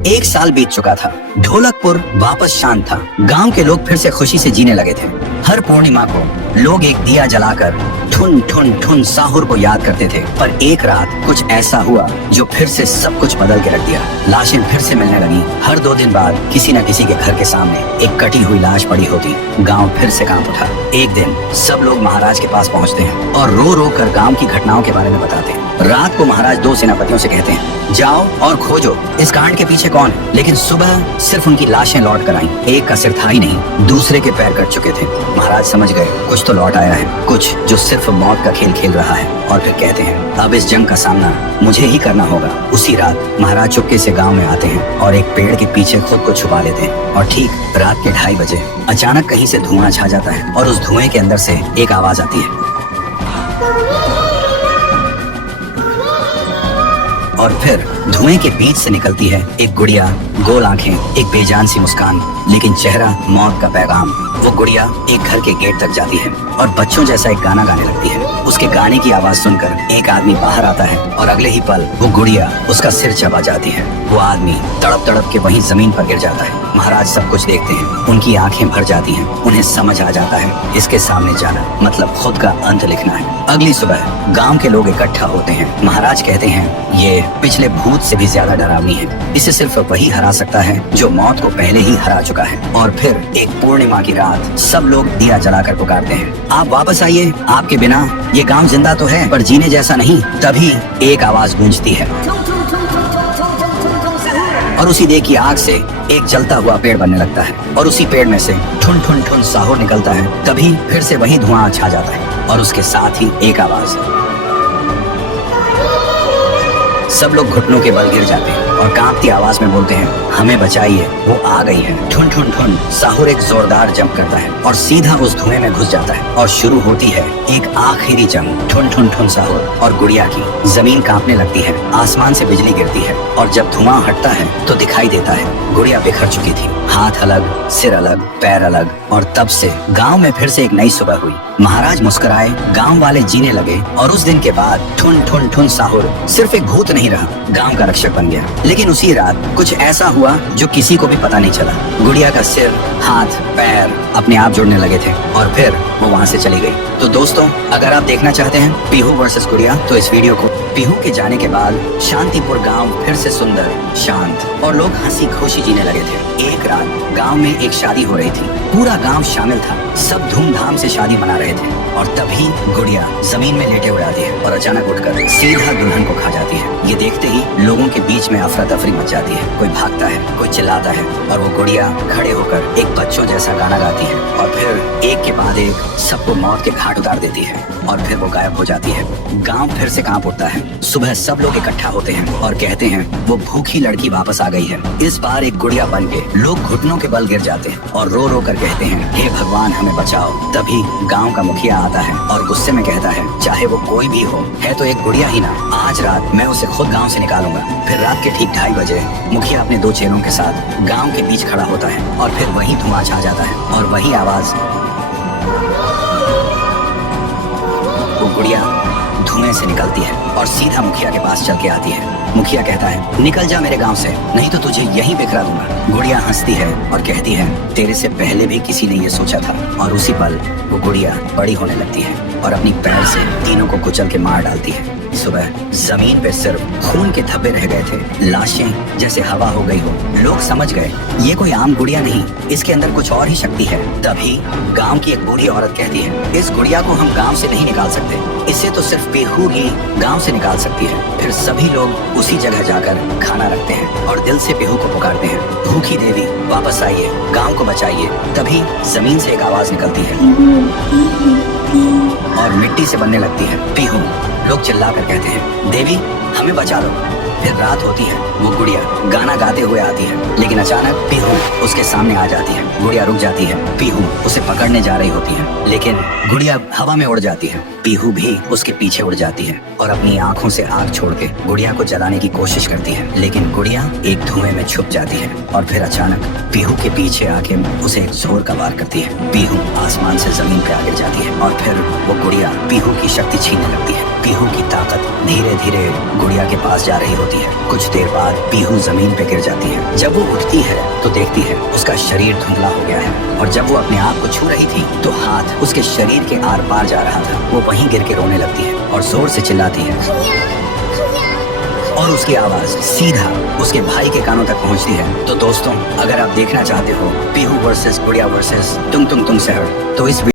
एक साल बीत चुका था। ढोलकपुर वापस शांत था। गांव के लोग फिर से खुशी से जीने लगे थे। हर पूर्णिमा को लोग एक दिया जलाकर ठुन ठुन ठुन साहुर को याद करते थे। पर एक रात कुछ ऐसा हुआ जो फिर से सब कुछ बदल के रख दिया। लाशें फिर से मिलने लगी। हर 2 दिन बाद किसी न किसी के घर के सामने एक कटी हुई लाश पड़ी होती। गांव फिर से कांप उठा। एक दिन सब लोग महाराज के पास पहुंचते हैं और रो रो कर गांव की घटनाओं के बारे में बताते हैं। रात को महाराज 2 सेनापतियों से कहते हैं, जाओ और खोजो इस कांड के पीछे कौन है। लेकिन सुबह सिर्फ उनकी लाशें लौट कर आईं। एक का सिर था ही नहीं, दूसरे के पैर कट चुके थे। महाराज समझ गए कुछ तो लौट आया है, कुछ जो सिर्फ मौत का खेल खेल रहा है। और फिर कहते हैं, अब इस जंग का सामना मुझे ही करना होगा। उसी रात महाराज चुपके से गांव में आते हैं और एक पेड़ के पीछे खुद को छुपा लेते हैं। और ठीक रात के 2:30 बजे अचानक कहीं से धुआं छा जाता है और उस धुएं के अंदर से एक आवाज आती है। और फिर धुएं के बीच से निकलती है एक गुड़िया, गोल आंखें, एक बेजान सी मुस्कान, लेकिन चेहरा मौत का पैगाम। वो गुड़िया एक घर के गेट तक जाती है और बच्चों जैसा एक गाना गाने लगती है। उसके गाने की आवाज सुनकर एक आदमी बाहर आता है और अगले ही पल वो गुड़िया उसका सिर चबा जाती है। वो आदमी तड़प तड़प के वहीं जमीन पर गिर जाता है। महाराज सब कुछ देखते हैं, उनकी आंखें भर जाती हैं। उन्हें समझ आ जाता है इसके सामने जाना मतलब खुद का अंत लिखना है। अगली सुबह गांव के लोग इकट्ठा होते हैं। महाराज कहते हैं, ये पिछले भूत से भी ज्यादा डरावनी है। इसे सिर्फ वही हरा सकता है जो मौत को पहले ही हरा चुका है। और फिर एक पूर्णिमा की रात सब लोग दिया जलाकर पुकारते हैं, आप वापस आइए, आपके बिना ये गांव जिंदा तो है पर जीने जैसा नहीं। तभी एक आवाज गूंजती है और उसी देह की आग से एक जलता हुआ पेड़ बनने लगता है और उसी पेड़ में से ठुन ठुन ठुन साहुर निकलता है। तभी फिर से वही धुआं छा जाता है और उसके साथ ही एक आवाज। सब लोग घुटनों के बल गिर जाते हैं और कांपती आवाज में बोलते हैं, हमें बचाइए, वो आ गई है। ठुन ठुन ठुन साहुर एक जोरदार जंप करता है और सीधा उस धुएं में घुस जाता है और शुरू होती है एक आखिरी जंग। ठुन ठुन ठुन साहुर और गुड़िया की। जमीन कांपने लगती है, आसमान से बिजली गिरती है और जब धुआं हटता है तो दिखाई देता है गुड़िया बिखर चुकी थी। हाथ अलग, सिर अलग, पैर अलग। और तब से गांव में फिर से एक नई सुबह हुई। महाराज मुस्कुराए, गांव वाले जीने लगे और उस दिन के बाद ठुन ठुन ठुन साहुर सिर्फ एक भूत नहीं रहा, गांव का रक्षक बन गया। लेकिन उसी रात कुछ ऐसा हुआ जो किसी को भी पता नहीं चला। गुड़िया का सिर, हाथ, पैर अपने आप जुड़ने लगे थे और फिर वो वहाँ से चली गई। तो दोस्तों, अगर आप देखना चाहते हैं पीहू वर्सेस गुड़िया तो इस वीडियो को। पीहू के जाने के बाद शांतिपुर गांव फिर से सुंदर, शांत और लोग हंसी खुशी जीने लगे थे। एक रात गांव में एक शादी हो रही थी। पूरा गांव शामिल था। सब धूमधाम से शादी मना रहे थे और तभी गुड़िया जमीन में लेटे हुए आती है और अचानक उठकर सीधा दुल्हन को खा जाती है। ये देखते ही लोगों के बीच में अफरा तफरी मच जाती है। कोई भागता है, कोई चिल्लाता है और वो गुड़िया खड़े होकर एक बच्चों जैसा गाना गाती है और फिर एक के बाद एक सबको मौत के घाट उतार देती है और फिर वो गायब हो जाती है। गांव फिर से कांप उठता है। सुबह सब लोग इकट्ठा होते हैं और कहते हैं, वो भूखी लड़की वापस आ गई है। इस बार एक गुड़िया बन के लोग घुटनों के बल गिर जाते हैं और रो रो कर कहते हैं, हे भगवान हमें बचाओ। तभी गांव का मुखिया आता है और गुस्से में कहता है, चाहे वो कोई भी हो, है तो एक गुड़िया ही ना। आज रात मैं उसे खुद गांव से निकालूंगा। फिर रात के ठीक 2:30 बजे मुखिया अपने 2 चेलों के साथ गांव के बीच खड़ा होता है और फिर वही धुआं छा जाता है और वही आवाज। वो गुड़िया धुएं से निकलती है और सीधा मुखिया के पास चल के आती है। मुखिया कहता है, निकल जा मेरे गांव से, नहीं तो तुझे यहीं बिखरा दूंगा। गुड़िया हंसती है और कहती है, तेरे से पहले भी किसी ने ये सोचा था। और उसी पल वो गुड़िया बड़ी होने लगती है और अपनी पैर से तीनों को कुचल के मार डालती है। सुबह जमीन पे सिर्फ खून के धब्बे रह गए थे, लाशें जैसे हवा हो गई हो। लोग समझ गए ये कोई आम गुड़िया नहीं, इसके अंदर कुछ और ही शक्ति है। तभी गांव की एक बूढ़ी औरत कहती है, इस गुड़िया को हम गांव से नहीं निकाल सकते, इसे तो सिर्फ पीहू ही गांव से निकाल सकती है। फिर सभी लोग उसी जगह जाकर खाना रखते हैं और दिल से पीहू को पुकारते हैं, भूखी देवी वापस आइए, गांव को बचाइए। तभी जमीन से एक आवाज निकलती है और मिट्टी से बनने लगती है पीहू। लोग चिल्लाकर कहते हैं, देवी हमें बचा लो। फिर रात होती है। वो गुड़िया गाना गाते हुए आती है, लेकिन अचानक पीहू उसके सामने आ जाती है। गुड़िया रुक जाती है। पीहू उसे पकड़ने जा रही होती है, लेकिन गुड़िया हवा में उड़ जाती है। पीहू भी उसके पीछे उड़ जाती है और अपनी आंखों से आग छोड़ के गुड़िया को जलाने की कोशिश करती है, लेकिन गुड़िया एक धुएं में छुप जाती है और फिर अचानक पीहू के पीछे आके उसे एक जोर का वार करती है। पीहू आसमान से जमीन पे आ गिर जाती है और फिर वो गुड़िया पीहू की शक्ति छीनने लगती है। पीहू की ताकत धीरे धीरे गुड़िया के पास जा रही होती होती है। कुछ देर बाद पीहू जमीन पे गिर जाती है। जब वो उठती है तो देखती है उसका शरीर धुंधला हो गया है, और जब वो अपने आप को छू रही थी तो हाथ उसके शरीर के आर पार जा रहा था। वो वहीं गिर के रोने लगती है और जोर से चिल्लाती है, और उसकी आवाज सीधा उसके भाई के कानों तक पहुंचती है। तो दोस्तों, अगर आप देखना चाहते हो पीहू वर्सेस गुड़िया वर्सेस टुंग टुंग टुंग शहर, तो इस